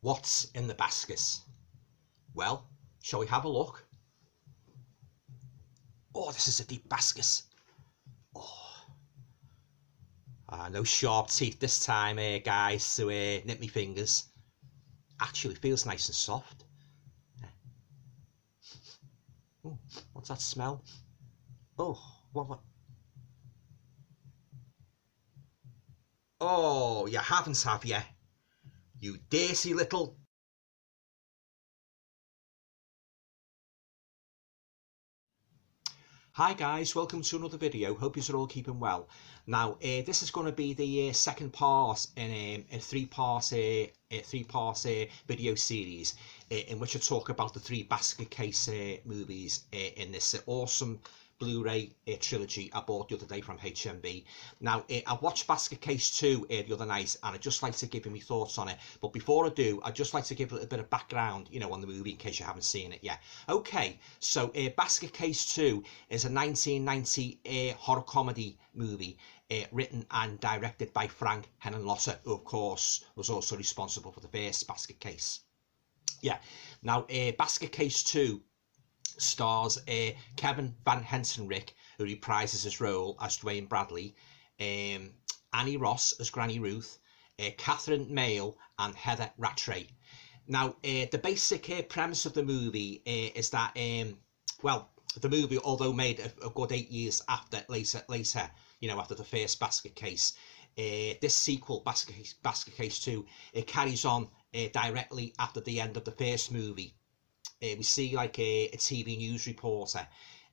What's in the basket? Well, shall we have a look? Oh, this is a deep basket. Oh, no sharp teeth this time, guys, to nip me fingers. Actually feels nice and soft. Oh, what's that smell? Oh, what? Oh, you haven't, have you? You dirty little... Hi guys, welcome to another video. Hope you're all keeping well. Now, this is going to be the second part in a three-part video series in which I talk about the three Basket Case movies in this awesome Blu-ray trilogy I bought the other day from HMV. Now, I watched Basket Case 2 the other night, and I'd just like to give you my thoughts on it. But before I do, I'd just like to give a little bit of background, on the movie in case you haven't seen it yet. Okay, so Basket Case 2 is a 1990 horror comedy movie written and directed by Frank Henenlotter, who of course was also responsible for the first Basket Case. Yeah, now Basket Case 2 stars Kevin Van Hensenrick, who reprises his role as Dwayne Bradley, Annie Ross as Granny Ruth, Catherine Mayle and Heather Rattray. Now, the basic premise of the movie is that, the movie, although made a good 8 years later, after the first Basket Case, this sequel, Basket Case 2, it carries on directly after the end of the first movie. We see like a TV news reporter,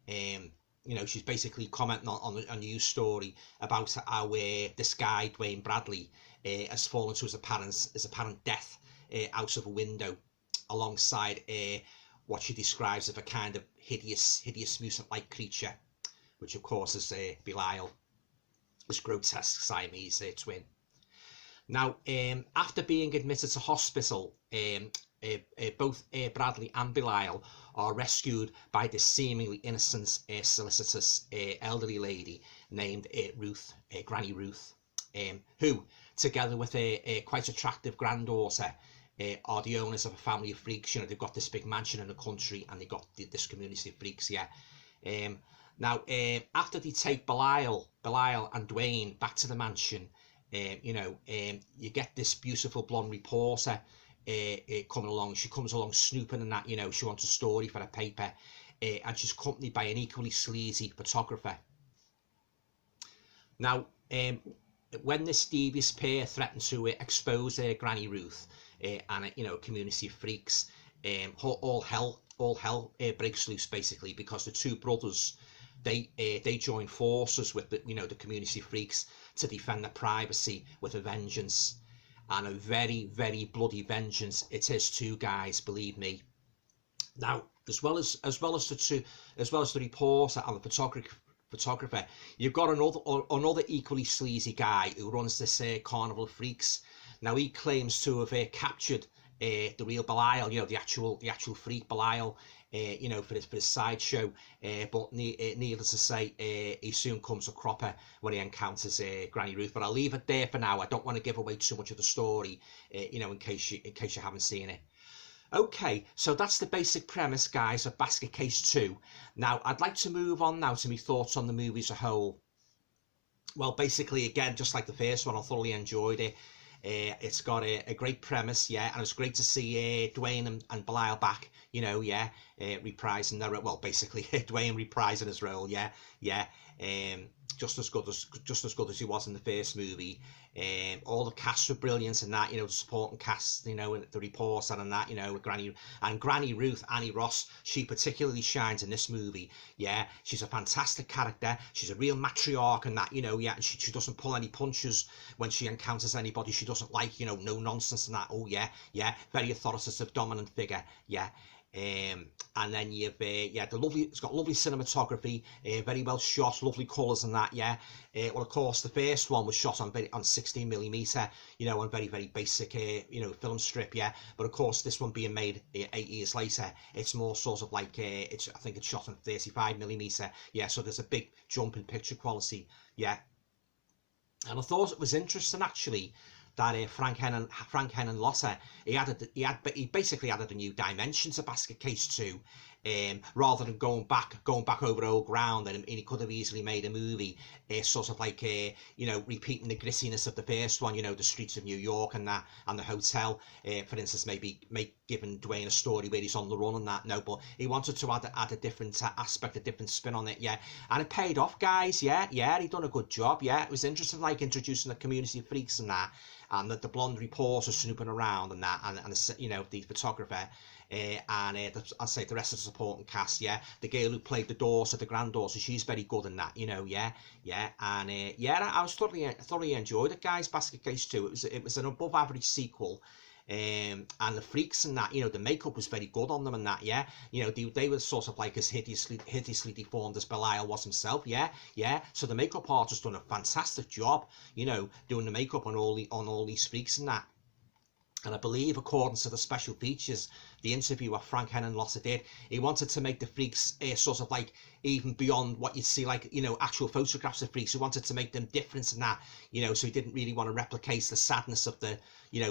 she's basically commenting on a news story about how this guy, Dwayne Bradley, has fallen to his apparent death out of a window alongside what she describes as a kind of hideous mutant-like creature, which of course is Belial, this grotesque Siamese twin. Now, after being admitted to hospital, both Bradley and Belial are rescued by this seemingly innocent, solicitous elderly lady named Ruth, Granny Ruth, who, together with a quite attractive granddaughter, are the owners of a family of freaks. They've got this big mansion in the country, and they've got this community of freaks. Now, after they take Belial and Dwayne back to the mansion, you get this beautiful blonde reporter coming along. She comes along snooping and that, she wants a story for a paper, and she's accompanied by an equally sleazy photographer. Now, when this devious pair threaten to expose Granny Ruth and a community of freaks, all hell breaks loose, basically, because the two brothers, they join forces with the community of freaks to defend their privacy with a vengeance, and a very, very bloody vengeance it is too, guys, believe me. Now, as well as the reporter and the photographer, you've got another equally sleazy guy who runs this carnival of freaks. Now, he claims to have captured the real Belial, the actual freak Belial, for his sideshow. But needless to say, he soon comes a cropper when he encounters Granny Ruth. But I'll leave it there for now. I don't want to give away too much of the story, in case you haven't seen it. Okay, so that's the basic premise, guys, of Basket Case 2. Now, I'd like to move on now to my thoughts on the movie as a whole. Well, basically, again, just like the first one, I thoroughly enjoyed it. It's got a great premise, and it's great to see Dwayne and Belial back, reprising their, well, basically Dwayne reprising his role, just as good as he was in the first movie. All the cast were brilliant in that, the supporting cast, and the reporter and that, Granny Ruth, Annie Ross, she particularly shines in this movie. She's a fantastic character. She's a real matriarch and that, and she doesn't pull any punches when she encounters anybody she doesn't like, no nonsense and that. Oh very authoritative, dominant figure. And then you've it's got lovely cinematography, very well shot, lovely colours and that. Well, of course, the first one was shot on 16mm, on very, very basic film strip. But of course, this one being made 8 years later, it's more sort of like I think it's shot on 35mm. So there's a big jump in picture quality. And I thought it was interesting, actually, Frank Hennon Lotter, he basically added a new dimension to Basket Case 2. Rather than going back over old ground, and he could have easily made a movie sort of like repeating the grittiness of the first one, the streets of New York and that, and the hotel, for instance, maybe giving Dwayne a story where he's on the run and that. No, but he wanted to add a different aspect, a different spin on it, and it paid off, guys. He done a good job. It was interesting, like introducing the community of freaks and that, and the blonde reporter snooping around and that, and the photographer. I'll say the rest of the supporting cast, the girl who played the daughter, the granddaughter, she's very good in that, I was thoroughly enjoyed it, guys. Basket Case 2, it was an above average sequel. And the freaks and that, the makeup was very good on them and that, they were sort of like as hideously deformed as Belial was himself, so the makeup artist done a fantastic job, doing the makeup on all these freaks and that. And I believe, according to the special features, the interview that Frank Hennon Lotter did, he wanted to make the freaks sort of like even beyond what you'd see, like, actual photographs of freaks. He wanted to make them different and that, so he didn't really want to replicate the sadness of the,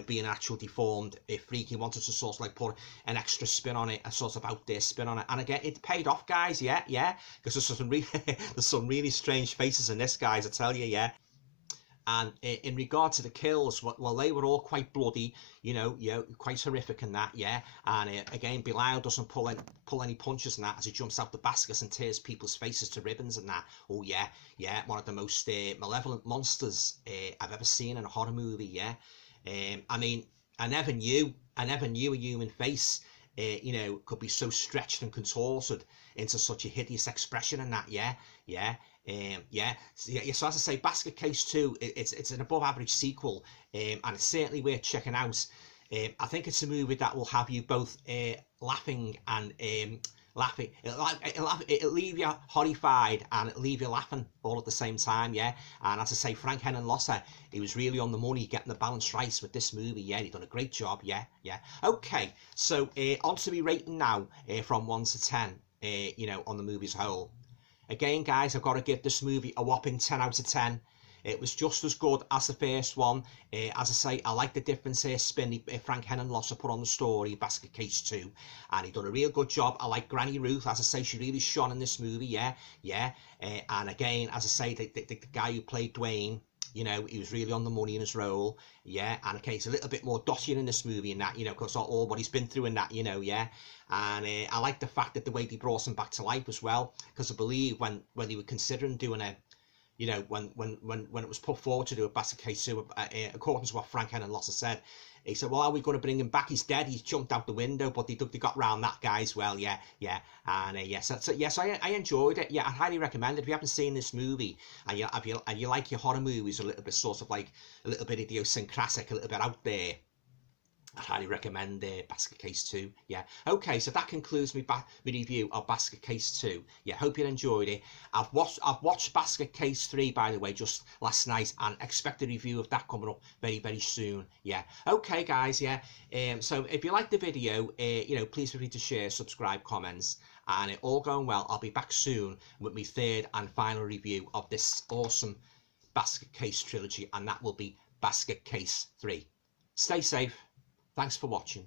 being an actual deformed freak. He wanted to sort of like put an extra spin on it, a sort of out there spin on it. And again, it paid off, guys, because there's some really strange faces in this, guys, I tell you, And in regard to the kills, well, they were all quite bloody, quite horrific and that, And again, Belial doesn't pull any punches and that as he jumps out the baskets and tears people's faces to ribbons and that. Oh yeah, one of the most malevolent monsters I've ever seen in a horror movie. I mean, I never knew a human face, could be so stretched and contorted into such a hideous expression and that. So as I say, Basket Case 2, it's an above average sequel, and it's certainly worth checking out. I think it's a movie that will have you both laughing and laughing. It'll leave you horrified and it'll leave you laughing all at the same time, And as I say, Frank Hennon Lotter, he was really on the money getting the balance right with this movie, he done a great job, Okay, so on to me rating now, from 1 to 10, on the movie as a whole. Again, guys, I've got to give this movie a whopping 10 out of 10. It was just as good as the first one. As I say, I like the different spin Frank Hennon Lotter put on the story, Basket Case 2. And he done a real good job. I like Granny Ruth. As I say, she really shone in this movie, and again, as I say, the guy who played Dwayne, he was really on the money in his role, and okay, he's a little bit more dottier in this movie and that, because all what he's been through and that, and I like the fact that the way they brought him back to life as well, because I believe when they were considering doing a, when it was put forward to do a Basket Case 2, according to what Frank Hennon Lotter said, he said, well, are we going to bring him back? He's dead. He's jumped out the window, but they got round that guy as well. So I enjoyed it. I highly recommend it. If you haven't seen this movie and you like your horror movies a little bit sort of like a little bit idiosyncratic, a little bit out there, I highly recommend Basket Case 2. Okay, so that concludes my review of Basket Case 2. Hope you enjoyed it. I've watched Basket Case 3, by the way, just last night, and expect a review of that coming up very, very soon. Okay, guys, so if you like the video, please feel free to share, subscribe, comments, and all going well, I'll be back soon with my third and final review of this awesome Basket Case trilogy, and that will be Basket Case 3. Stay safe. Thanks for watching.